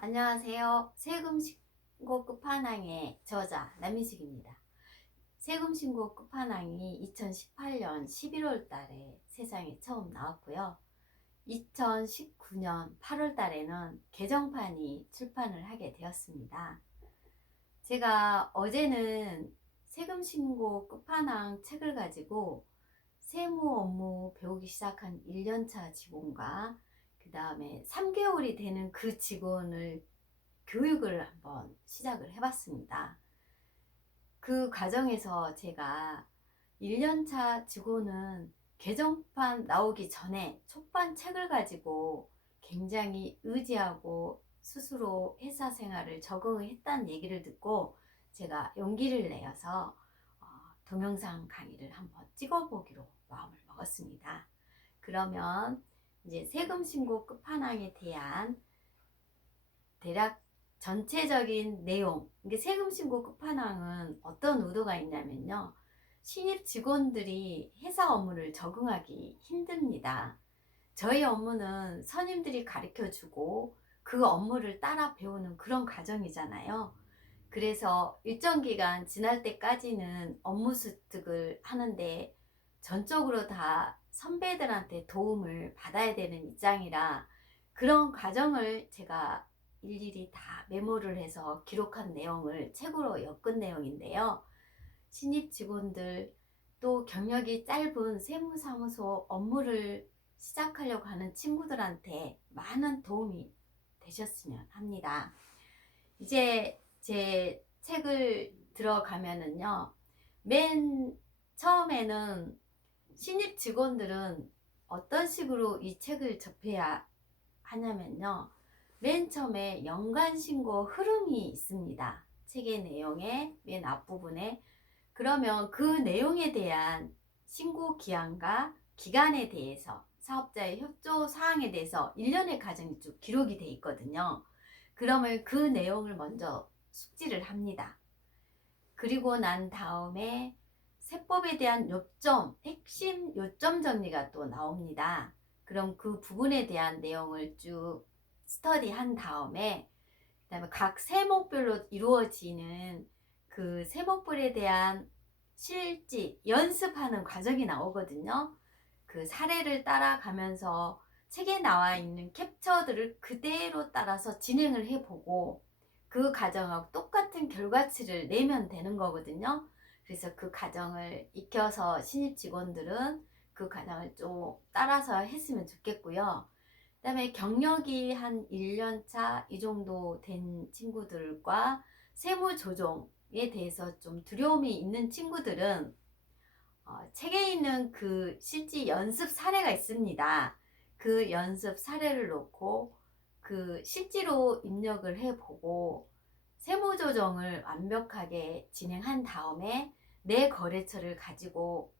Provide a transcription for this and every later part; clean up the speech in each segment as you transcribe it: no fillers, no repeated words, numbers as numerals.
안녕하세요. 세금신고 끝판왕의 저자 남미숙입니다. 세금신고 끝판왕이 2018년 11월 달에 세상에 처음 나왔고요. 2019년 8월 달에는 개정판이 출판을 하게 되었습니다. 제가 어제는 세금신고 끝판왕 책을 가지고 세무 업무 배우기 시작한 1년차 직원과 그 다음에 3개월이 되는 그 직원을 교육을 한번 시작을 해봤습니다. 그 과정에서 제가 1년차 직원은 개정판 나오기 전에 초반 책을 가지고 굉장히 의지하고 스스로 회사 생활을 적응을 했다는 얘기를 듣고 제가 용기를 내어서 동영상 강의를 한번 찍어보기로 마음을 먹었습니다. 그러면 이제 세금 신고 끝판왕에 대한 대략 전체적인 내용, 이게 세금 신고 끝판왕은 어떤 의도가 있냐면요. 신입 직원들이 회사 업무를 적응하기 힘듭니다. 저희 업무는 선임들이 가르쳐 주고 그 업무를 따라 배우는 그런 과정이잖아요. 그래서 일정 기간 지날 때까지는 업무 습득을 하는데 전적으로 다 선배들한테 도움을 받아야 되는 입장이라 그런 과정을 제가 일일이 다 메모를 해서 기록한 내용을 책으로 엮은 내용인데요. 신입 직원들 또 경력이 짧은 세무사무소 업무를 시작하려고 하는 친구들한테 많은 도움이 되셨으면 합니다. 이제 제 책을 들어가면은요, 맨 처음에는 신입 직원들은 어떤 식으로 이 책을 접해야 하냐면요, 맨 처음에 연간신고 흐름이 있습니다. 책의 내용의 맨 앞부분에. 그러면 그 내용에 대한 신고 기한과 기간에 대해서 사업자의 협조 사항에 대해서 일련의 과정이 쭉 기록이 돼 있거든요. 그러면 그 내용을 먼저 숙지를 합니다. 그리고 난 다음에 세법에 대한 요점, 핵심 요점 정리가 또 나옵니다. 그럼 그 부분에 대한 내용을 쭉 스터디한 다음에 그다음에 각 세목별로 이루어지는 그 세목별에 대한 실지 연습하는 과정이 나오거든요. 그 사례를 따라가면서 책에 나와 있는 캡처들을 그대로 따라서 진행을 해보고 그 과정하고 똑같은 결과치를 내면 되는 거거든요. 그래서 그 과정을 익혀서 신입 직원들은 그 과정을 좀 따라서 했으면 좋겠고요. 그 다음에 경력이 한 1년차 이 정도 된 친구들과 세무 조정에 대해서 좀 두려움이 있는 친구들은 책에 있는 그 실제 연습 사례가 있습니다. 그 연습 사례를 놓고 그 실제로 입력을 해보고 세무 조정을 완벽하게 진행한 다음에 내 거래처를 가지고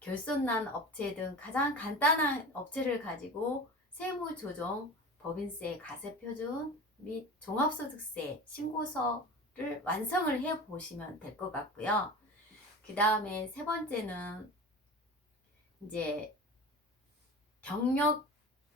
결손난 업체 등 가장 간단한 업체를 가지고 세무조정, 법인세, 가세표준 및 종합소득세 신고서를 완성을 해 보시면 될 것 같고요. 그 다음에 세 번째는 이제 경력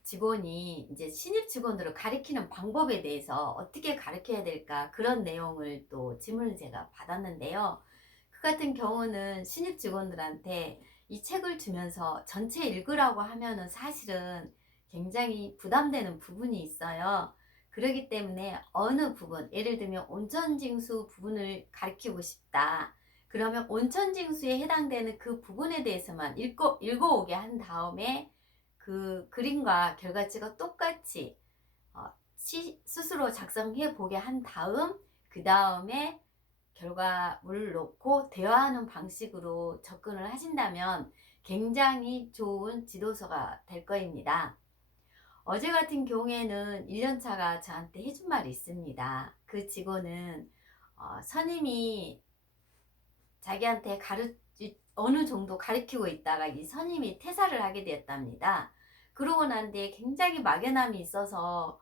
직원이 이제 신입 직원들을 가르치는 방법에 대해서 어떻게 가르쳐야 될까 그런 내용을 또 질문을 제가 받았는데요. 그 같은 경우는 신입 직원들한테 이 책을 주면서 전체 읽으라고 하면은 사실은 굉장히 부담되는 부분이 있어요. 그렇기 때문에 어느 부분, 예를 들면 온천징수 부분을 가르치고 싶다. 그러면 온천징수에 해당되는 그 부분에 대해서만 읽어오게 한 다음에 그 그림과 결과치가 똑같이 스스로 작성해 보게 한 다음 그 다음에 결과물을 놓고 대화하는 방식으로 접근을 하신다면 굉장히 좋은 지도서가 될 거입니다. 어제 같은 경우에는 1년차가 저한테 해준 말이 있습니다. 그 직원은 선임이 자기한테 어느 정도 가르치고 있다가 이 선임이 퇴사를 하게 되었답니다. 그러고 난 뒤에 굉장히 막연함이 있어서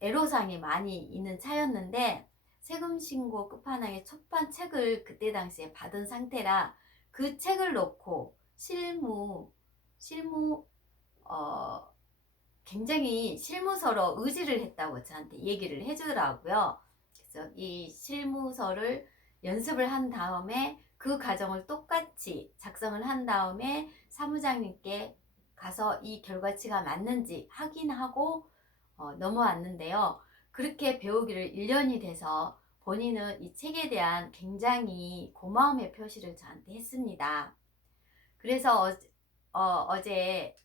애로사항이 많이 있는 차였는데 세금신고 끝판왕의 첫판 책을 그때 당시에 받은 상태라 그 책을 놓고 실무 어, 굉장히 실무서로 의지를 했다고 저한테 얘기를 해주더라고요. 그래서 이 실무서를 연습을 한 다음에 그 과정을 똑같이 작성을 한 다음에 사무장님께 가서 이 결과치가 맞는지 확인하고 넘어왔는데요. 그렇게 배우기를 1년이 돼서 본인은 이 책에 대한 굉장히 고마움의 표시를 저한테 했습니다. 그래서 어제